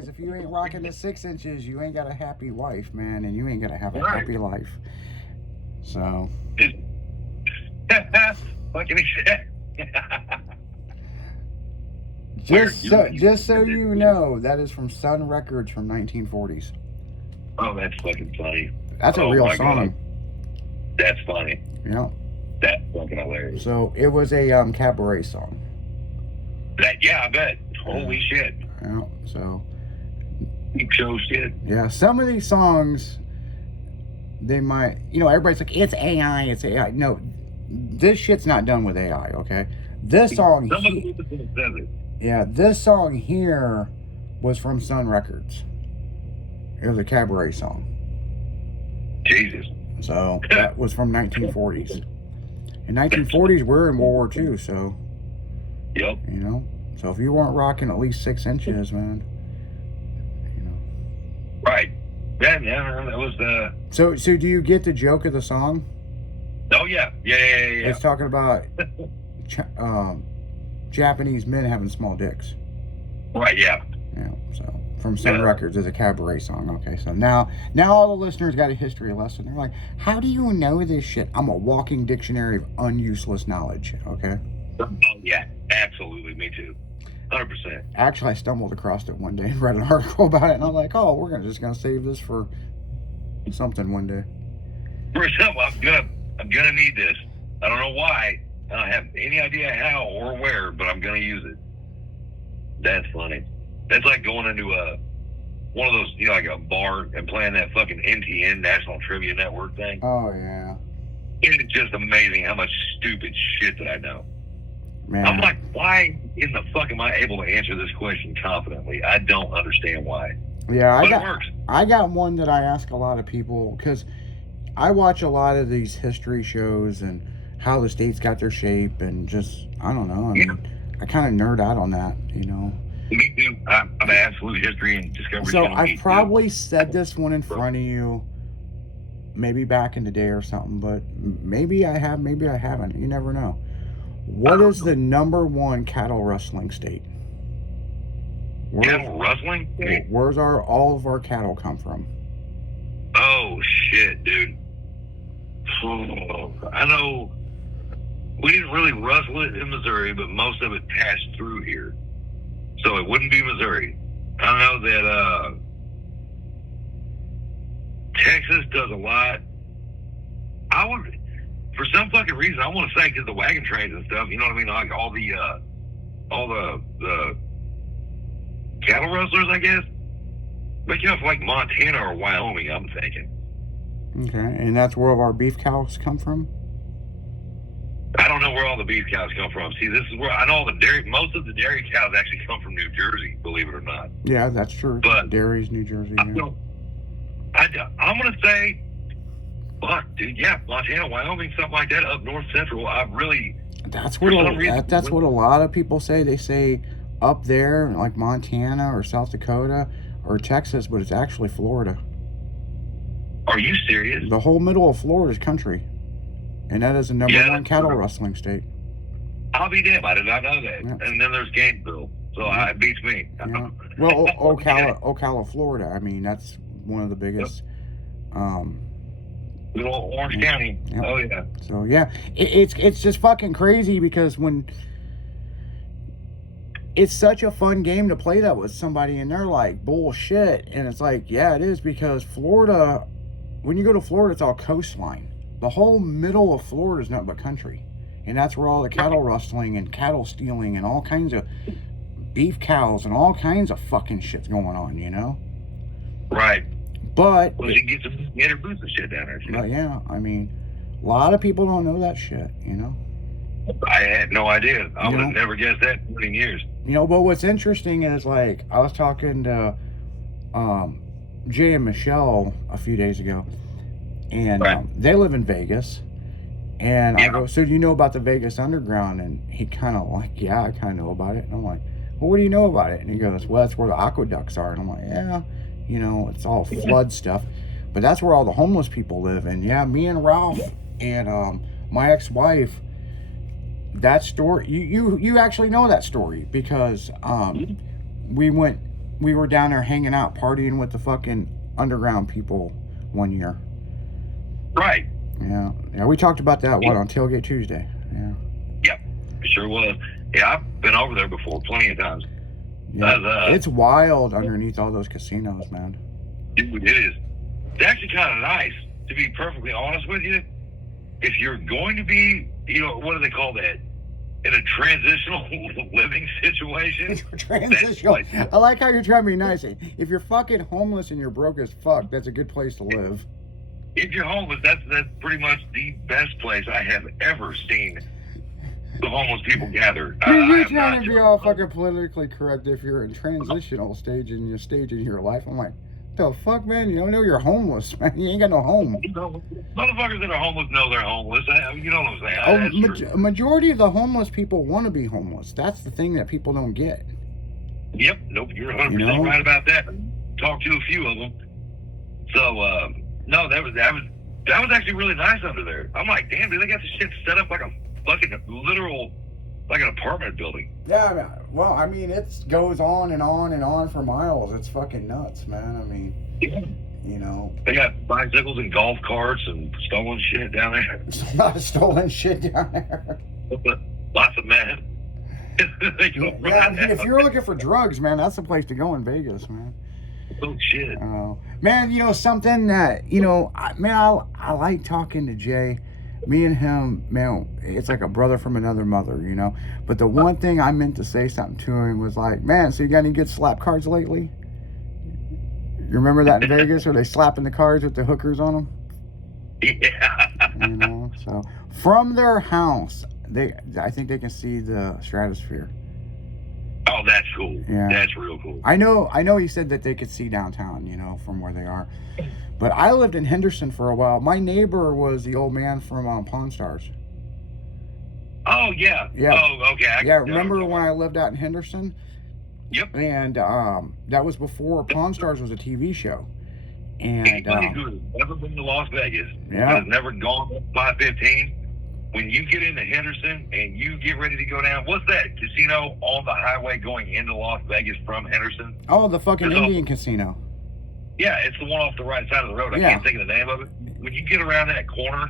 guys, if you ain't rocking the 6 inches, you ain't got a happy wife, man, and you ain't gonna have a Right. happy life. So, Fucking shit. just so you know, that is from Sun Records from 1940s. Oh, that's fucking funny. That's a Oh real my song. God. That's funny. Yeah. That's fucking hilarious. So it was a cabaret song. Yeah, I bet. Holy shit. Yeah. So. Peep show shit. Yeah. Some of these songs, they might, everybody's like, it's AI, it's AI. No, this shit's not done with AI. Okay. This song. This song here was from Sun Records. It was a cabaret song. Jesus. So that was from 1940s. In 1940s, we're in World War II, so. Yep. So if you weren't rocking at least 6 inches, man. Right. Yeah, that was the. So do you get the joke of the song? Oh yeah. It's talking about Japanese men having small dicks. Right. Yeah. Yeah. So from Sun Records is a cabaret song. Okay. So now all the listeners got a history lesson. They're like, how do you know this shit? I'm a walking dictionary of unuseless knowledge. Okay. Oh yeah. Absolutely. Me too. 100%. Actually, I stumbled across it one day and read an article about it, and I'm like, oh, we're just gonna save this for something one day. For example, I'm gonna need this. I don't know why. I don't have any idea how or where, but I'm gonna use it. That's funny. That's like going into one of those, like a bar and playing that fucking NTN National Trivia Network thing. Oh yeah. It's just amazing how much stupid shit that I know. Man. I'm like, why in the fuck am I able to answer this question confidently? I don't understand why. Yeah, it works. I got one that I ask a lot of people because I watch a lot of these history shows and how the states got their shape and just, I don't know. I mean, I kind of nerd out on that, Me too. I'm an absolute history and discovery. So I've probably said this one in front of you, maybe back in the day or something, but maybe I have, maybe I haven't. You never know. What is the #1 cattle rustling state? Cattle rustling? Where's all of our cattle come from? Oh shit, dude. I know we didn't really rustle it in Missouri, but most of it passed through here. So it wouldn't be Missouri. I know that Texas does a lot. I would, for some fucking reason, I want to say because the wagon trains and stuff, you know what I mean? Like all the cattle rustlers, I guess. But like Montana or Wyoming, I'm thinking. Okay, and that's where all our beef cows come from? I don't know where all the beef cows come from. See, this is where I know all the dairy. Most of the dairy cows actually come from New Jersey, believe it or not. Yeah, that's true. But dairy's New Jersey. Yeah. I'm gonna say, fuck, dude. Yeah, Montana, Wyoming, something like that, up north central. That's what a lot of people say. They say up there, like Montana or South Dakota or Texas, but it's actually Florida. Are you serious? The whole middle of Florida is country. And that is the #1 cattle rustling state. I'll be damned. I did not know that. Yeah. And then there's Gainesville. So it beats me. Yeah. Well, Ocala, Florida. I mean, that's one of the biggest. Little Orange County. Yeah. Oh, yeah. So, yeah. It's just fucking crazy because when... It's such a fun game to play that with somebody and they're like, bullshit. And it's like, yeah, it is because Florida... When you go to Florida, it's all coastline. The whole middle of Florida is nothing but country. And that's where all the cattle rustling and cattle stealing and all kinds of beef cows and all kinds of fucking shit's going on, Right. But... Well, you get some interviews and shit down there, too. Yeah, I mean, a lot of people don't know that shit, I had no idea. I would have never guessed that in 20 years. But what's interesting is, like, I was talking to Jay and Michelle a few days ago. And they live in Vegas. And I go, so do you know about the Vegas Underground? And he kind of like, yeah, I kind of know about it. And I'm like, well, what do you know about it? And he goes, well, that's where the aqueducts are. And I'm like, yeah, it's all flood stuff. But that's where all the homeless people live. And yeah, me and Ralph and my ex-wife, that story, you actually know that story because we went we were down there hanging out, partying with the fucking underground people one year. Right. Yeah. Yeah, we talked about that, on Tailgate Tuesday. Yeah. Yep. It sure was. Yeah, I've been over there before plenty of times. Yeah. It's wild underneath all those casinos, man. It is. It's actually kind of nice, to be perfectly honest with you. If you're going to be, what do they call that? In a transitional living situation. Transitional. I like how you're trying to be nice. If you're fucking homeless and you're broke as fuck, that's a good place to live. If you're homeless, that's pretty much the best place I have ever seen the homeless people gather. You're trying to be all fucking politically correct if you're in transitional stage in your life. I'm like, the fuck, man? You don't know you're homeless, man. You ain't got no home. Motherfuckers that are homeless know they're homeless. You know what I'm saying? A majority of the homeless people want to be homeless. That's the thing that people don't get. Yep. Nope. You're 100% right about that. Talked to a few of them. So, no, that was actually really nice under there. I'm like, damn, dude, they got this shit set up like a fucking literal, like an apartment building. Yeah, well, I mean, it goes on and on and on for miles. It's fucking nuts, man. I mean, They got bicycles and golf carts and stolen shit down there. There's a lot of stolen shit down there. Lots of men. Yeah, I mean, if you're looking for drugs, man, that's the place to go in Vegas, man. Oh, shit. Man, something that, I like talking to Jay. Me and him, man, it's like a brother from another mother, But the one thing I meant to say something to him was like, man, so you got any good slap cards lately? You remember that in Vegas where they slapping the cards with the hookers on them? Yeah. So from their house, I think they can see the stratosphere. Oh, that's cool. Yeah. That's real cool. I know he said that they could see downtown, from where they are. But I lived in Henderson for a while. My neighbor was the old man from Pawn Stars. Oh, yeah. Yeah. Oh, okay. Remember when I lived out in Henderson? Yep. And that was before Pawn Stars was a TV show. And anybody who has never been to Las Vegas, yeah, has never gone up 515, when you get into Henderson and you get ready to go down, what's that casino on the highway going into Las Vegas from Henderson? Oh, the fucking Indian casino. Yeah, it's the one off the right side of the road. I can't think of the name of it. When you get around that corner,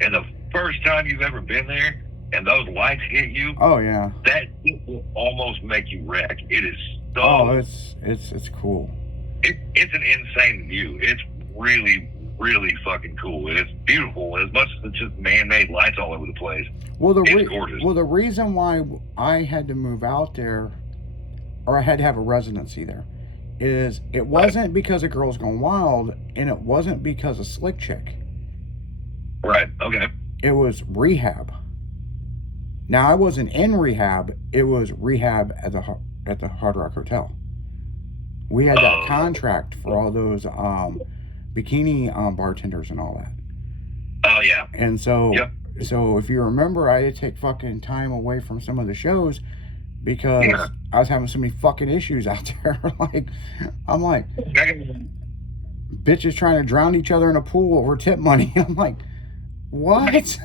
and the first time you've ever been there, and those lights hit you, oh yeah, that will almost make you wreck. It is so. Oh, it's cool. It's an insane view. It's really, really fucking cool. And it's beautiful. As much as it's just man-made lights all over the place. It's gorgeous. Well, the reason why I had to move out there, or I had to have a residency there, is it wasn't because of Girls Gone Wild, and it wasn't because of Slick Chick. Right. Okay. It was rehab. Now I wasn't in rehab. It was rehab at the Hard Rock Hotel. We had that contract for all those bikini bartenders and all that. Oh yeah. And so, so if you remember, I had to take fucking time away from some of the shows because I was having so many fucking issues out there. I'm like, bitches trying to drown each other in a pool over tip money. I'm like, what?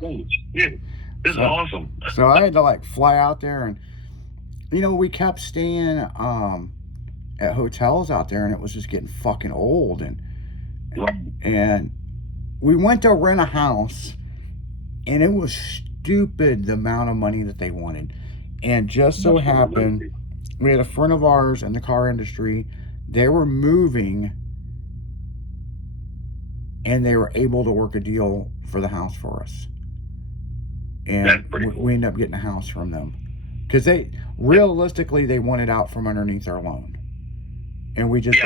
Yeah, this is awesome. So I had to fly out there, and we kept staying at hotels out there, and it was just getting fucking old, and we went to rent a house, and it was stupid the amount of money that they wanted. And just so happened, we had a friend of ours in the car industry. They were moving, and they were able to work a deal for the house for us. And we ended up getting a house from them. Because they wanted out from underneath their loan. And we just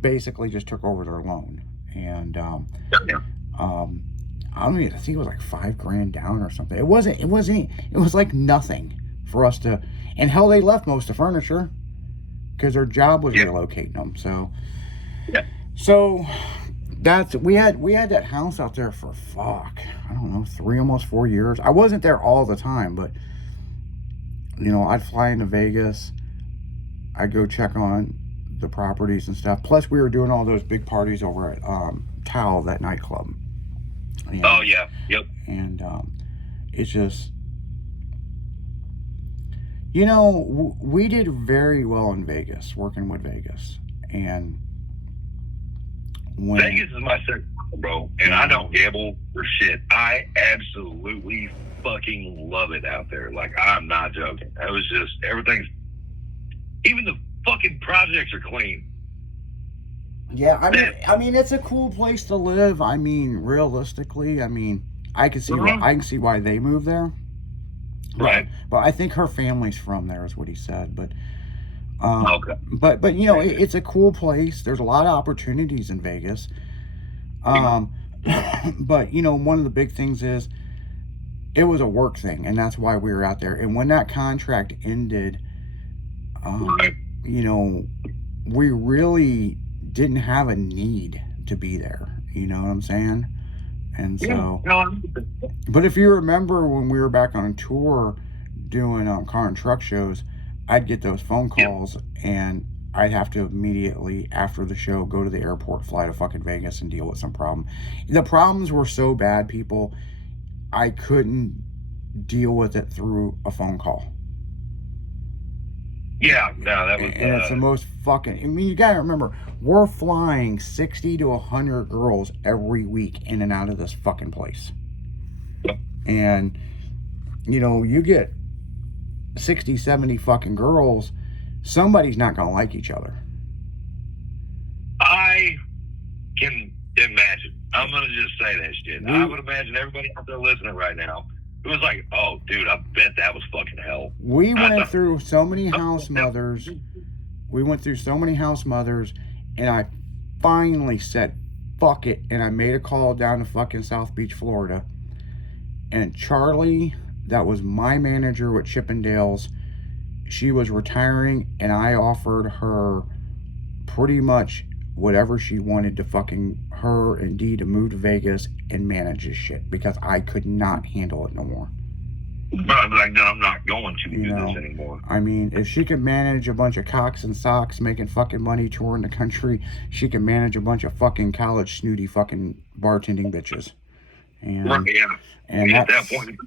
basically just took over their loan. And I think it was like $5,000 down or something. It was like nothing for us to, and hell, they left most of the furniture because their job was relocating them. So we had that house out there for I don't know, 3, almost 4 years. I wasn't there all the time, but I'd fly into Vegas, I'd go check on the properties and stuff. Plus we were doing all those big parties over at Tao, that nightclub. And, And it's just, You know, we did very well in Vegas, working with Vegas. And when. Vegas is my second, bro, and I don't gamble for shit. I absolutely fucking love it out there. Like, I'm not joking. It was just everything's. Even the fucking projects are clean. Yeah, I mean, it's a cool place to live. I mean, realistically, I mean, I can see why they moved there. Right. But I think her family's from there, is what he said. But okay. But you know, it's a cool place. There's a lot of opportunities in Vegas. But you know, one of the big things is it was a work thing, and that's why we were out there. And when that contract ended, you know, we really didn't have a need to be there. You know what I'm saying? And so, but if you remember when we were back on tour doing car and truck shows, I'd get those phone calls and I'd have to immediately after the show go to the airport, fly to fucking Vegas and deal with some problem. The problems were so bad, people, I couldn't deal with it through a phone call. Yeah, no, that was. And it's the most fucking. I mean, you gotta remember, we're flying 60 to 100 girls every week in and out of this fucking place. And, you know, you get 60, 70 fucking girls, somebody's not gonna like each other. I can imagine. I'm gonna just say that shit. I would imagine everybody out there listening right now. It was like, oh, dude, I bet that was fucking hell. We went through so many house mothers. We went through so many house mothers, and I finally said, fuck it. And I made a call down to fucking South Beach, Florida. And Charlie, that was my manager with Chippendales, she was retiring, and I offered her pretty much whatever she wanted to fucking her and Dee to move to Vegas and manage this shit because I could not handle it no more. But I'm like, no, I'm not going to do this anymore. I mean, if she could manage a bunch of cocks and socks making fucking money touring the country, she could manage a bunch of fucking college snooty fucking bartending bitches. And, and at that point.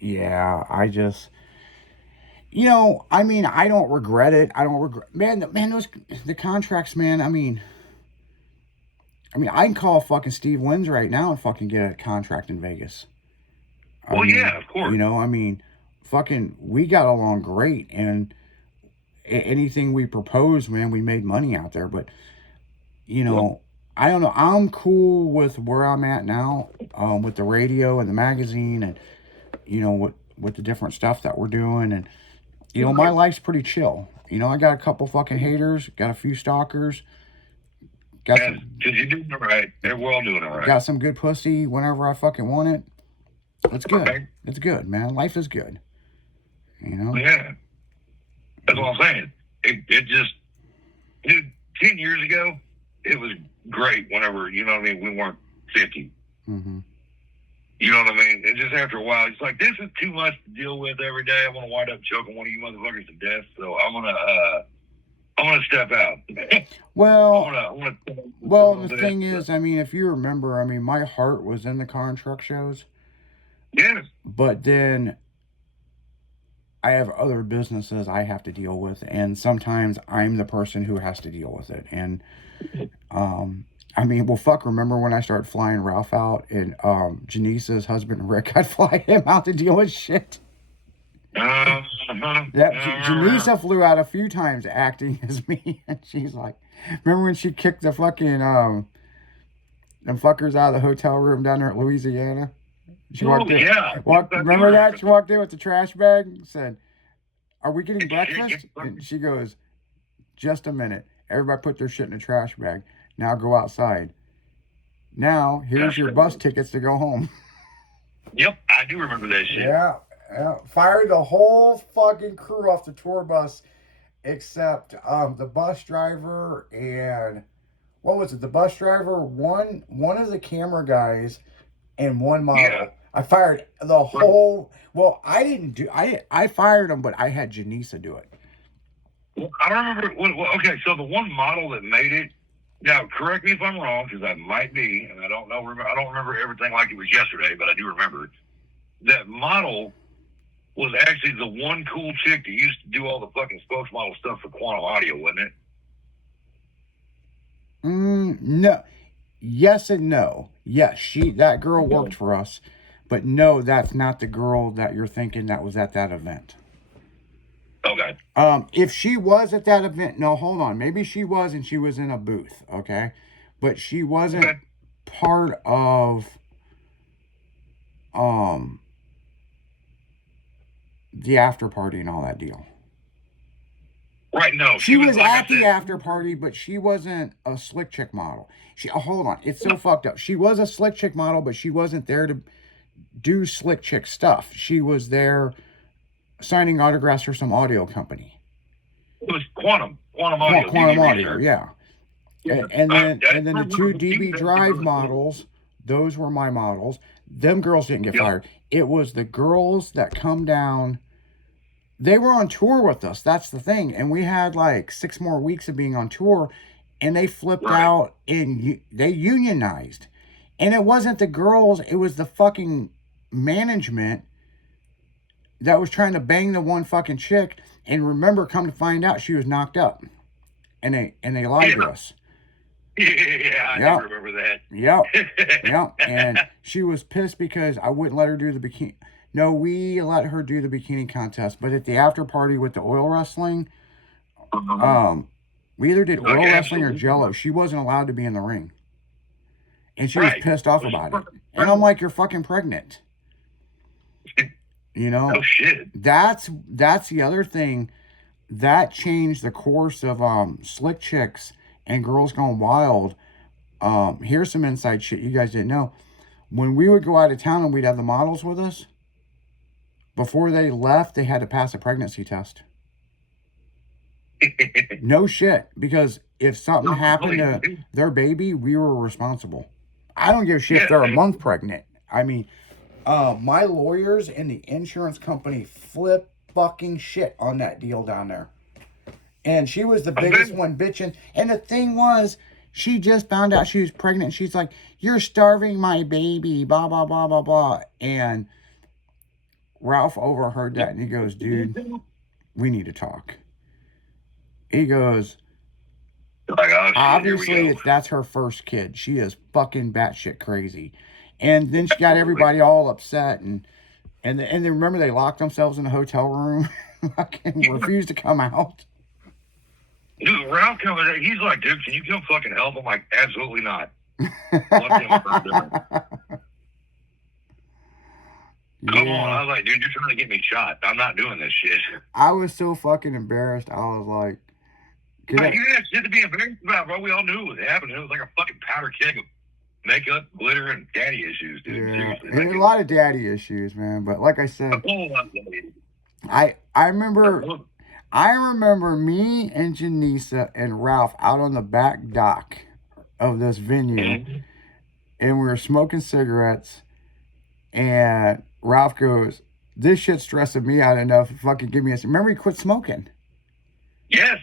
Yeah, I just, you know, I mean, I don't regret it. I don't regret, man, those, the contracts, man, I mean, I can call fucking Steve Lenz right now and fucking get a contract in Vegas. Well, yeah, of course. You know, I mean, fucking, we got along great, and anything we proposed, man, we made money out there. But, you know, I don't know. I'm cool with where I'm at now, with the radio and the magazine, and you know, with the different stuff that we're doing, and you know, my life's pretty chill. You know, I got a couple fucking haters, got a few stalkers. Because you're doing it right. We're all doing it right. Got some good pussy whenever I fucking want it. It's good. Okay. It's good, man. Life is good. You know? Yeah. That's what I'm saying. It just, dude, 10 years ago, it was great whenever, you know what I mean, we weren't 50. Mm-hmm. You know what I mean? And just after a while, it's like, this is too much to deal with every day. I'm going to wind up choking one of you motherfuckers to death. So I'm going to step out. Well, the thing is, I mean, if you remember, I mean, my heart was in the car and truck shows. Yes. But then I have other businesses I have to deal with, and sometimes I'm the person who has to deal with it. And, I mean, well, fuck, remember when I started flying Ralph out, and Janice's husband, Rick, I'd fly him out to deal with shit. Yeah, Janisa flew out a few times acting as me, and she's like, remember when she kicked the fucking them fuckers out of the hotel room down there at Louisiana? She walked in. Yeah. Remember that? She walked in with the trash bag and said, "Are we getting breakfast?" And she goes, "Just a minute. Everybody put their shit in a trash bag. Now go outside. Now here's your bus tickets to go home." Yep, I do remember that shit. Yeah. Fired the whole fucking crew off the tour bus except the bus driver and what was it? The bus driver, one of the camera guys, and one model. Yeah. I fired the whole. Well, I fired them, but I had Janisa do it. Well, I don't remember. Okay, so the one model that made it. Now, correct me if I'm wrong, because I might be, and I don't know. I don't remember everything like it was yesterday, but I do remember that model was actually the one cool chick that used to do all the fucking spokesmodel stuff for Quantum Audio, wasn't it? No. Yes and no. Yes, that girl worked for us. But no, that's not the girl that you're thinking that was at that event. Okay. If she was at that event, no, hold on. Maybe she was and she was in a booth, okay? But she wasn't part of the after party and all that deal. Right, no. She was like at the after party, but she wasn't a slick chick model. Hold on, it's so fucked up. She was a slick chick model, but she wasn't there to do slick chick stuff. She was there signing autographs for some audio company. It was Quantum Audio. Quantum Audio, yeah. And then the two DB Drive models, those were my models. Them girls didn't get fired. It was the girls that come down. They were on tour with us. That's the thing. And we had like 6 more weeks of being on tour. And they flipped out and they unionized. And it wasn't the girls. It was the fucking management that was trying to bang the one fucking chick. And remember, come to find out, she was knocked up. And they lied to us. Yeah, I remember that. Yep. And she was pissed because I wouldn't let her do the bikini. No, we let her do the bikini contest, but at the after party with the oil wrestling, we either did oil wrestling or Jello. She wasn't allowed to be in the ring, and she was pissed off about it. And I'm like, "You're fucking pregnant." You know? Oh shit. That's the other thing that changed the course of Slick Chicks and Girls Gone Wild. Here's some inside shit you guys didn't know. When we would go out of town and we'd have the models with us, before they left, they had to pass a pregnancy test. No shit. Because if something happened to their baby, we were responsible. I don't give a shit if they're a month pregnant. I mean, my lawyers and the insurance company flip fucking shit on that deal down there. And she was the biggest one bitching. And the thing was, she just found out she was pregnant. She's like, "You're starving my baby, blah, blah, blah, blah, blah." And Ralph overheard that and he goes, "Dude, we need to talk." He goes, "Obviously, that's her first kid. She is fucking batshit crazy." And then she got everybody all upset. And then remember, they locked themselves in the hotel room and refused to come out. Dude, Ralph comes in, he's like, "Dude, can you come fucking help?" I'm like, "Absolutely not." Come on. I was like, "Dude, you're trying to get me shot. I'm not doing this shit." I was so fucking embarrassed. I was like... You didn't have shit to be embarrassed about, bro. We all knew it was happening. It was like a fucking powder keg of makeup, glitter, and daddy issues, dude. Yeah. Seriously. And a lot of daddy issues, man. But like I said, I remember me and Janisa and Ralph out on the back dock of this venue, and we were smoking cigarettes, and Ralph goes, "This shit's stressing me out enough. Fucking give me a..." Remember, he quit smoking. Yes.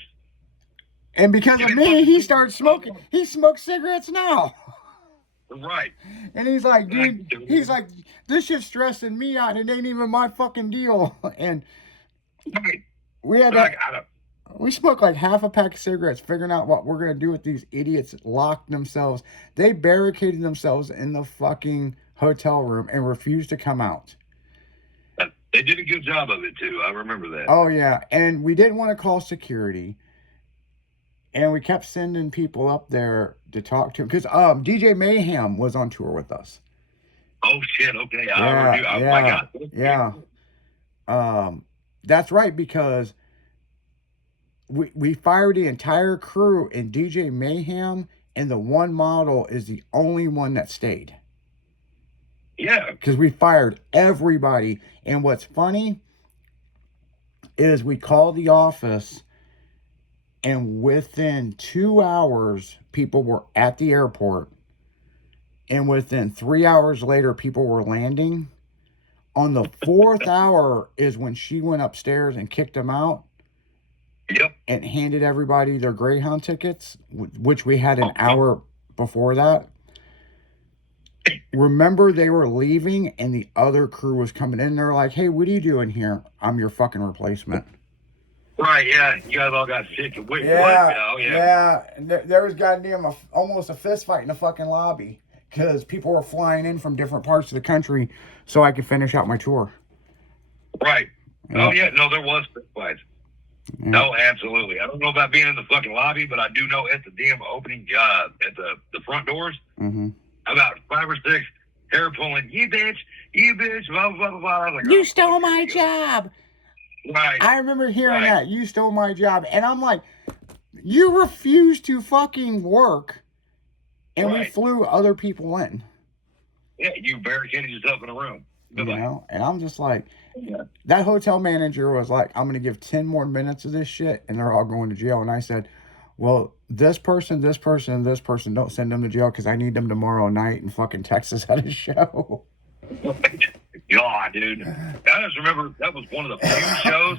And because of me, he started smoking. He smokes cigarettes now. Right. And he's like, "Dude," he's like, "this shit's stressing me out, and it ain't even my fucking deal." And we had we smoked like half a pack of cigarettes, figuring out what we're gonna do with these idiots that locked themselves. They barricaded themselves in the fucking hotel room and refused to come out. They did a good job of it too. I remember that. Oh yeah, and we didn't want to call security, and we kept sending people up there to talk to him because DJ Mayhem was on tour with us. Oh shit! Okay, yeah. That's right, because we fired the entire crew, and DJ Mayhem and the one model is the only one that stayed. Yeah. Because we fired everybody. And what's funny is we called the office, and within 2 hours, people were at the airport. And within 3 hours later, people were landing. On the 4th hour is when she went upstairs and kicked them out. Yep. And handed everybody their Greyhound tickets, which we had an hour before that. remember they were leaving and the other crew was coming in. They're like, hey, what are you doing here? I'm your fucking replacement. Right, yeah. You guys all got sick. Wait, Yeah, what? Oh, yeah. yeah. There was goddamn almost a fist fight in the fucking lobby because people were flying in from different parts of the country so I could finish out my tour. Right. Yeah. Oh, yeah. No, there was fist fights. Yeah. No, absolutely. I don't know about being in the fucking lobby, but I do know at the damn opening at the front doors, Mm-hmm. about 5 or 6 hair pulling, you bitch, blah, blah, blah, blah. I was like, You oh, stole fuck, my here we go. job. Right. I remember hearing Right. that. You stole my job. And I'm like, you refused to fucking work. And we Right. flew other people in. Yeah, you barricaded yourself in a room. You know? And I'm just like, Yeah. that hotel manager was like, I'm going to give 10 more minutes of this shit and they're all going to jail. And I said, well, this person, and this person, don't send them to jail because I need them tomorrow night in fucking Texas at a show. God, dude. I just remember that was one of the few shows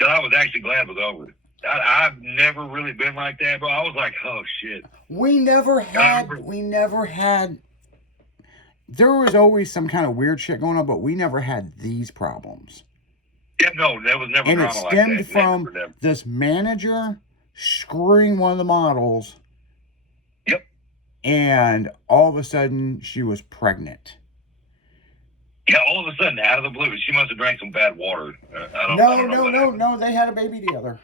that I was actually glad was over. I've never really been like that, bro. I was like, oh, shit. We never had, there was always some kind of weird shit going on, but we never had these problems. Yeah, no, that was never And it drama like stemmed that. from Never. this manager screwing one of the models. Yep. And all of a sudden, she was pregnant. Yeah, all of a sudden, out of the blue, she must have drank some bad water. I don't know. No. They had a baby together.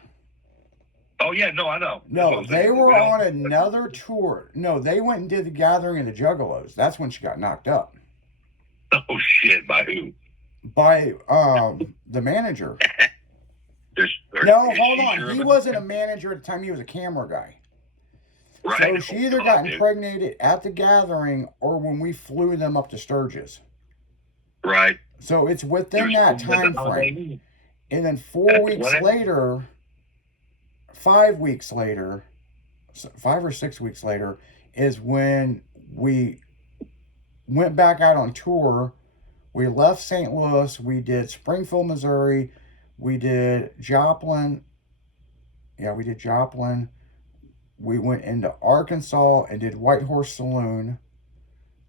Oh, yeah, no, I know. No, they were on another tour. No, they went and did the Gathering of the Juggalos. That's when she got knocked up. Oh, shit. By who? By the manager. No, hold on. He wasn't a manager at the time. He was a camera guy. Right. So she either got impregnated at the Gathering or when we flew them up to Sturgis. Right. So it's within that time frame. And then 4 weeks later, 5 weeks later, 5 or 6 weeks later, is when we went back out on tour. We left St. Louis. We did Springfield, Missouri. We did Joplin. Yeah, we did Joplin. We went into Arkansas and did White Horse Saloon,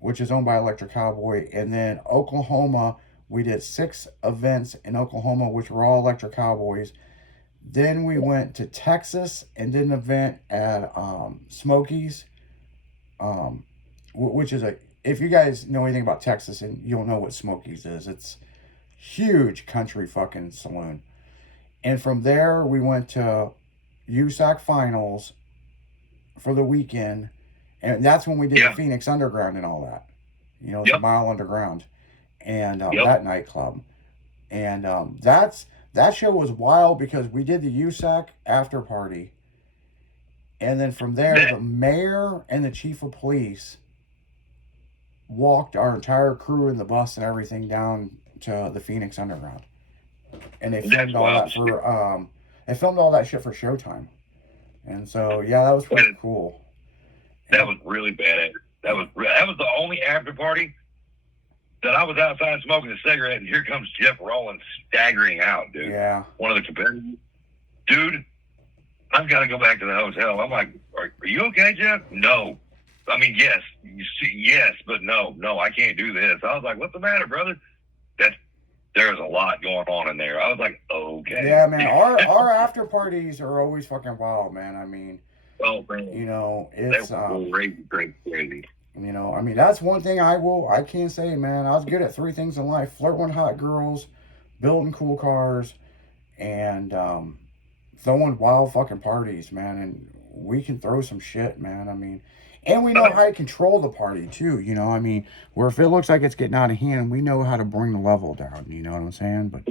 which is owned by Electric Cowboy. And then Oklahoma, we did 6 events in Oklahoma, which were all Electric Cowboys. Then we went to Texas and did an event at Smokies, which is if you guys know anything about Texas and you'll know what Smokies is, it's huge country fucking saloon. And from there, we went to USAC Finals for the weekend. And that's when we did the Phoenix Underground and all that. You know, the Mile Underground. And that nightclub. And that show was wild because we did the USAC after party. And then from there, the mayor and the chief of police walked our entire crew and the bus and everything down to the Phoenix Underground. And they filmed all that for shit for Showtime. And so that was pretty cool. That was really bad. That was the only after party that I was outside smoking a cigarette, and here comes Jeff Rollins staggering out, dude. Yeah. One of the competitors. Dude, I've got to go back to the hotel. I'm like, are you okay, Jeff? No. I mean, yes. Yes, but no, I can't do this. I was like, what's the matter, brother? There's a lot going on in there. I was like, okay. Yeah, man. Our after parties are always fucking wild, man. I mean, oh, man. You know, it's crazy. You know, I mean, that's one thing I can't say, man. I was good at 3 things in life: flirting with hot girls, building cool cars, and throwing wild fucking parties, man. And we can throw some shit, man. I mean, and we know how to control the party too, you know. I mean, where if it looks like it's getting out of hand, we know how to bring the level down. You know what I'm saying?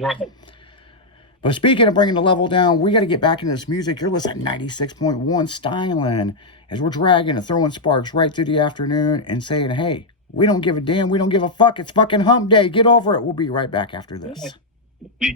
But speaking of bringing the level down, we got to get back into this music. You're listening to 96.1 Stylin', as we're dragging and throwing sparks right through the afternoon and saying, hey, we don't give a damn, we don't give a fuck. It's fucking hump day. Get over it. We'll be right back after this.